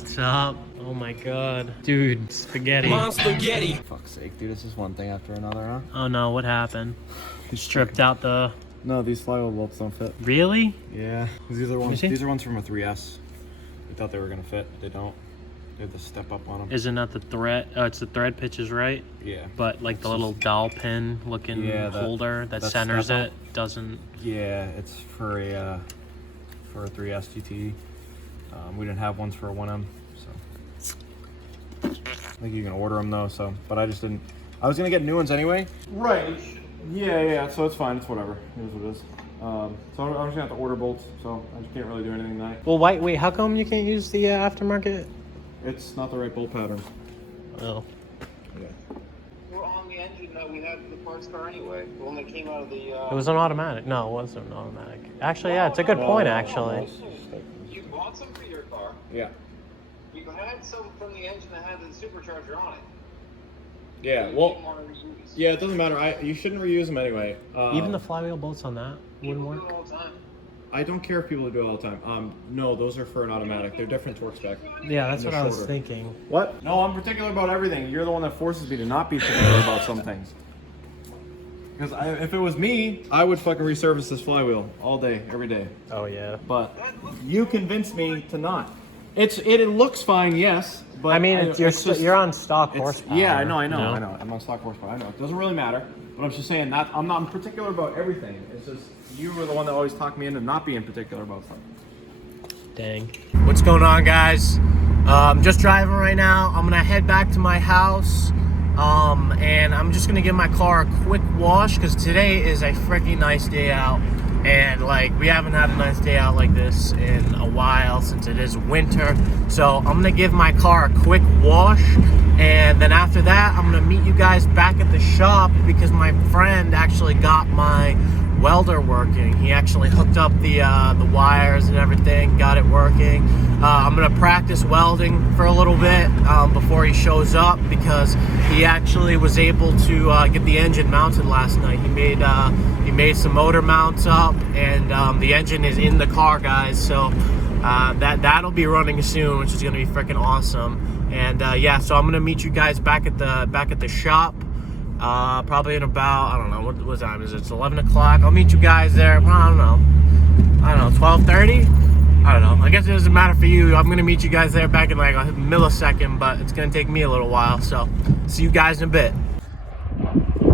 What's up? Oh my god. Dude, spaghetti. Spaghetti. Fuck's sake, dude, this is one thing after another, huh? Oh no, what happened? You stripped out the... No, these flywheel bolts don't fit. Really? Yeah. These are ones from a 3S. We thought they were gonna fit. They don't. They have to step up on them. Isn't that the thread? Oh, it's the thread pitches, right? Yeah. But like the little dowel pin looking holder that centers it doesn't... Yeah, it's for a 3S GT. We didn't have ones for a 1M, so I think you can order them though. So, but I just didn't. I was gonna get new ones anyway. Right. Yeah. So it's fine. It's whatever. It is what it is. So I'm just gonna have to order bolts. So I just can't really do anything tonight. Well, wait. How come you can't use the aftermarket? It's not the right bolt pattern. Oh. Yeah. We're on the engine that we had in the parts car anyway. When it came out of the. It was an automatic. No, it wasn't an automatic. Actually, yeah, it's a good point. Actually. You bought some for your car. Yeah. You had some from the engine that had the supercharger on it. Yeah. You Well. didn't want to reuse. Yeah, it doesn't matter. You shouldn't reuse them anyway. Even the flywheel bolts on that wouldn't People do work. it all the time. I don't care if people do it all the time. No, those are for an automatic. They're different torque spec. Yeah, that's And what I was shorter. thinking. What? No, I'm particular about everything. You're the one that forces me to not be particular about some things. Because if it was me, I would fucking resurface this flywheel all day, every day. Oh yeah. But you convinced me to not. It looks fine, yes. But I mean, you're on stock it's- horsepower. Yeah, I know. you know? I'm on stock horsepower. I know. It doesn't really matter. But I'm just saying that I'm particular about everything. It's just you were the one that always talked me into not being particular about stuff. Dang. What's going on, guys? I'm just driving right now. I'm gonna head back to my house. And I'm just gonna give my car a quick wash because today is a freaking nice day out. And like, we haven't had a nice day out like this in a while since it is winter. So I'm gonna give my car a quick wash. And then after that, I'm gonna meet you guys back at the shop because my friend actually got my welder working. He actually hooked up the wires and everything, got it working. I'm gonna practice welding for a little bit before he shows up because he actually was able to get the engine mounted last night. He made some motor mounts up, and the engine is in the car, guys. So that'll be running soon, which is gonna be freaking awesome. And yeah, so I'm gonna meet you guys back at the shop. Probably in about, I don't know, what time is it? It's 11 o'clock. I'll meet you guys there. I don't know, 12:30? I don't know. I guess it doesn't matter for you. I'm going to meet you guys there back in like a millisecond, but it's going to take me a little while. So, see you guys in a bit.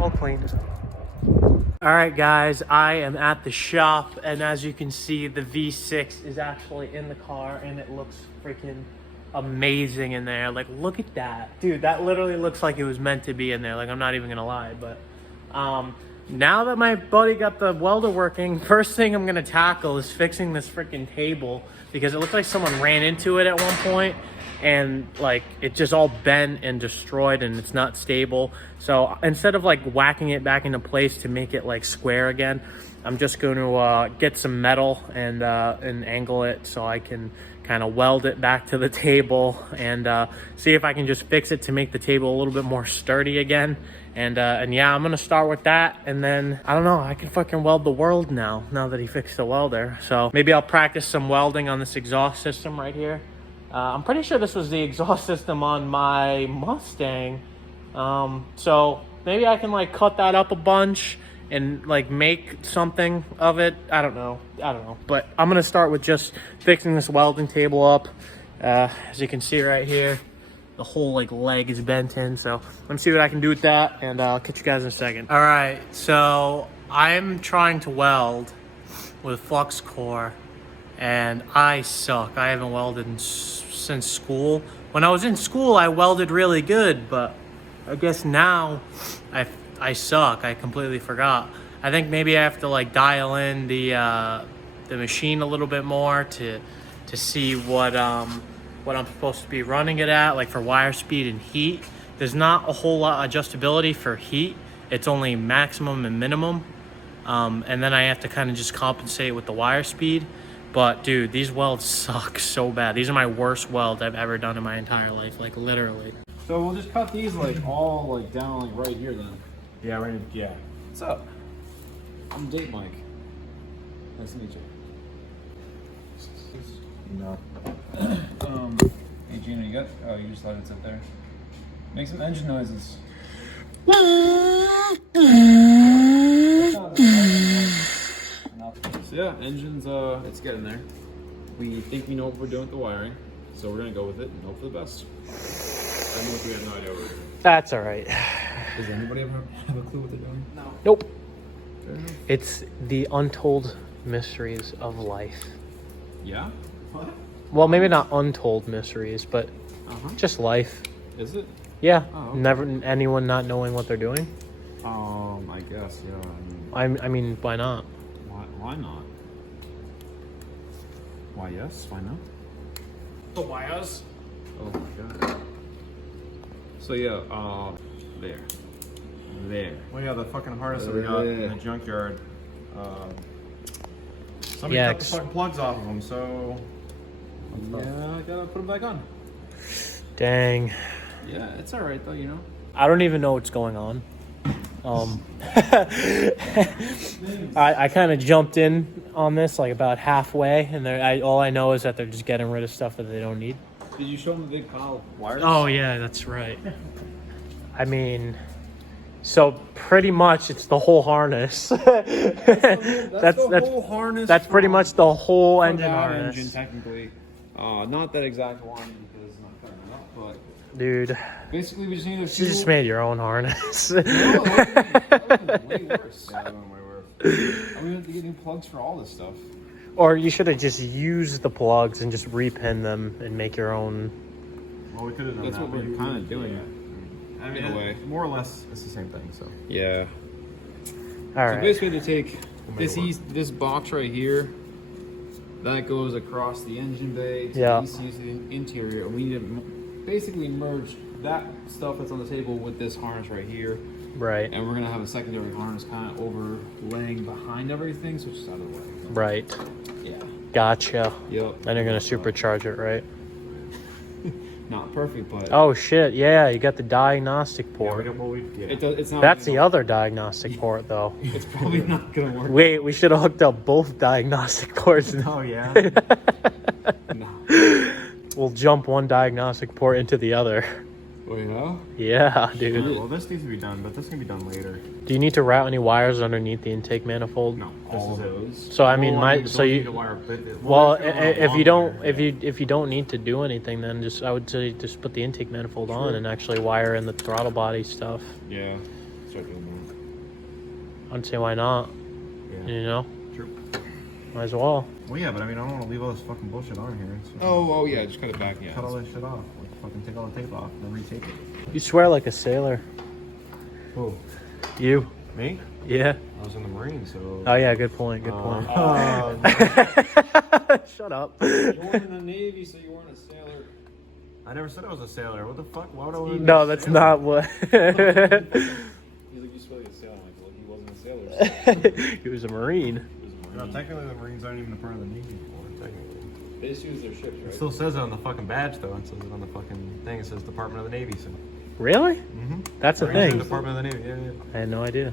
All clean. All right, guys. I am at the shop, and as you can see, the V6 is actually in the car, and it looks freaking amazing in there. Like, look at that, dude. That literally looks like it was meant to be in there. Like, I'm not even gonna lie. But now that my buddy got the welder working, first thing I'm gonna tackle is fixing this freaking table because it looks like someone ran into it at one point and like it just all bent and destroyed and it's not stable. So instead of like whacking it back into place to make it like square again, I'm just going to get some metal and angle it so I can kind of weld it back to the table and see if I can just fix it to make the table a little bit more sturdy again. And yeah, I'm gonna start with that, and then I don't know, I can fucking weld the world now that he fixed the welder. So maybe I'll practice some welding on this exhaust system right here. I'm pretty sure this was the exhaust system on my Mustang. So maybe I can like cut that up a bunch and like make something of it. I don't know, but I'm gonna start with just fixing this welding table up. As you can see right here, the whole like leg is bent in. So let me see what I can do with that, and I'll catch you guys in a second. All right, so I'm trying to weld with flux core, and I suck. I haven't welded since school. When I was in school, I welded really good, but I guess now I suck. I completely forgot. I think maybe I have to like dial in the machine a little bit more to see what I'm supposed to be running it at, like for wire speed and heat. There's not a whole lot of adjustability for heat. It's only maximum and minimum. And then I have to kind of just compensate with the wire speed. But dude, these welds suck so bad. These are my worst welds I've ever done in my entire life, like literally. So we'll just cut these like all like down like right here then. Yeah, right. Yeah. What's up? I'm Date Mike. Nice to meet you. No. Hey Gina, you got? Oh, you just let it sit there. Make some engine noises. So yeah, engine's it's getting there. We think we know what we're doing with the wiring, so we're gonna go with it and hope for the best. I know we have no idea what we're doing. That's all right. Does anybody ever have a clue what they're doing? No. Nope. Fair enough. It's the untold mysteries of life. Yeah? What? Well, maybe not untold mysteries, but just life. Is it? Yeah. Oh, okay. Never anyone not knowing what they're doing. I guess, yeah. I mean, why not? Why not? Why yes? Why no? The why us? Oh my god. So yeah, there. Well, yeah, the fucking harness that we got in the junkyard. Somebody cut the fucking plugs off of them, so yeah, I gotta put them back on. Dang. Yeah, it's all right though, you know. I don't even know what's going on. I kind of jumped in on this like about halfway, and all I know is that they're just getting rid of stuff that they don't need. Did you show them the big pile of wires? Oh yeah, that's right. I mean, so pretty much it's the whole harness. That's the whole harness. That's pretty much the whole engine harness. Engine technically, not that exact one because it's not cutting it up, but dude. Basically, we just need a few. You just made your own harness. No, that would be way worse. Yeah, that would be way worse. I mean, we have to get new plugs for all this stuff. Or you should have just used the plugs and just repin them and make your own. Well, we could have done that. That's what we're kind of doing. Yeah. I mean, in a way, more or less, it's the same thing. So. Yeah. All right. So basically, to take this box right here, that goes across the engine bay to the ECU to the interior, and we need to basically merge that stuff that's on the table with this harness right here. Right. And we're gonna have a secondary harness kind of overlaying behind everything, so it's just out of the way. Right. Yeah. Gotcha. Yep. Then you're gonna supercharge it, right? Not perfect, but. Oh shit! Yeah, you got the diagnostic port. It's not. That's the other diagnostic port, though. It's probably not gonna work. Wait, we should have hooked up both diagnostic ports. Oh yeah. No. We'll jump one diagnostic port into the other. Oh yeah? Yeah, dude. Well, this needs to be done, but this can be done later. Do you need to route any wires underneath the intake manifold? No, all of those. So I mean, well, if you don't need to do anything, then I would say just put the intake manifold on and actually wire in the throttle body stuff. Yeah, start doing I'd say why not? Yeah. You know. True. Might as well. Well, yeah, but I mean, I don't want to leave all this fucking bullshit on here. Oh yeah, just cut it back. Yeah. Cut all that shit off. Fucking take all the tape off and retake it. You swear like a sailor. Who? You. Me? Yeah. I was in the Marines, so. Oh yeah, good point. Good point. Shut up. You weren't in the Navy, so you weren't a sailor. I never said I was a sailor. What the fuck? Why would I want to? No, that's not what. He's like, you swear like a sailor. I'm like, well, he wasn't a sailor. He was a Marine. No, technically the Marines aren't even a part of the Navy anymore. Technically. They just use their ships, right? It still says it on the fucking badge, though. It says it on the fucking thing. It says Department of the Navy. So. Really? Mm-hmm. That's a thing. Department of the Navy. Yeah. I had no idea.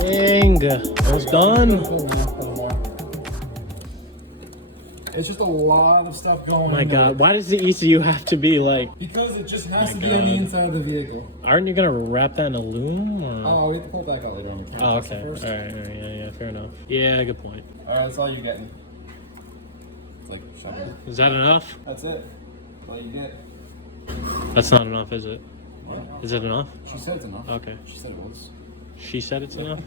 Dang, almost done. It's just a lot of stuff going on. My God, why does the ECU have to be like? Because it just has to be on the inside of the vehicle. Aren't you gonna wrap that in aluminum? Or? Oh, we have to pull it back out later on. Oh, okay. All right, yeah, fair enough. Yeah, good point. Alright, that's all you're getting. It's like, shut up. Is that enough? That's it. That's all you get. That's not enough, is it? What? Is it enough? She said it's enough. Okay. She said it was. She said it's enough? She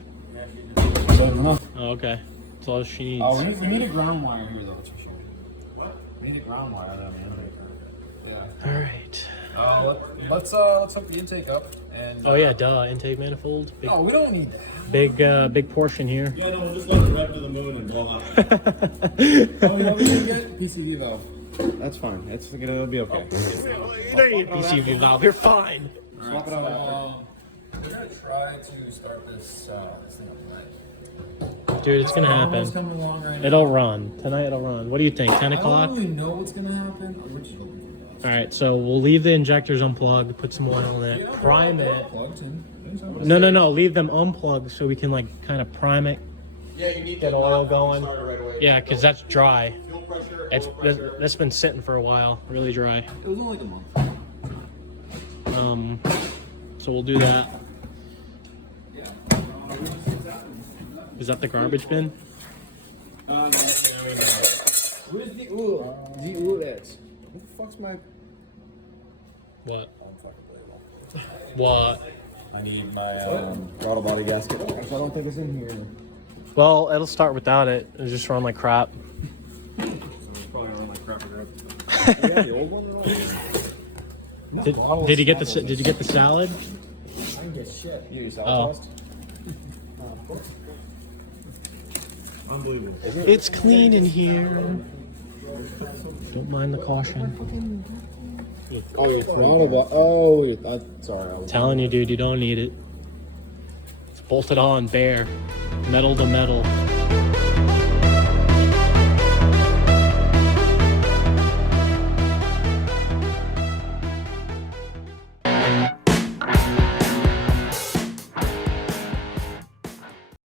said it's enough. Oh, okay. That's all she needs. Oh, we need a ground wire here, though, that's for sure. What? We need a ground wire on the intake. Yeah. All right. Let's hook the intake up. And, Oh yeah, duh. Intake manifold. Big, no, we don't need that. big portion here. Yeah, no, we'll just let it rev to the moon and blow up. Oh, you know what we need to get? PCV valve. That's fine. It'll be okay. You don't need a PCV valve. You're fine. Swap it out. We're gonna try to start this thing up tonight. Dude, it's gonna Almost happen. coming along right now. It'll run. Tonight it'll run. What do you think? 10 I o'clock? don't really know what's gonna happen. We're just hoping for All right, so we'll leave the injectors unplugged, put some oil in it, prime it. No. Leave them unplugged so we can like kind of prime it. Yeah, you need Get oil going. right away. Yeah, because that's dry. Fuel pressure. That's been sitting for a while, really dry. It was only like a month. So we'll do that. Is that the garbage bin? Where's the oil? The oil at? Who the fuck's my... What? What? I need my throttle body gasket. I don't think it's in here. Well, it'll start without it. It'll just run like crap. Probably run like crap again. The old one? Did you get the salad? I didn't get shit. You use Oh. salad Unbelievable. It's clean in here. Don't mind the caution. Oh, your throttle body. Oh, sorry. I was Telling you, dude, you don't need it. It's bolted on, bare. Metal to metal.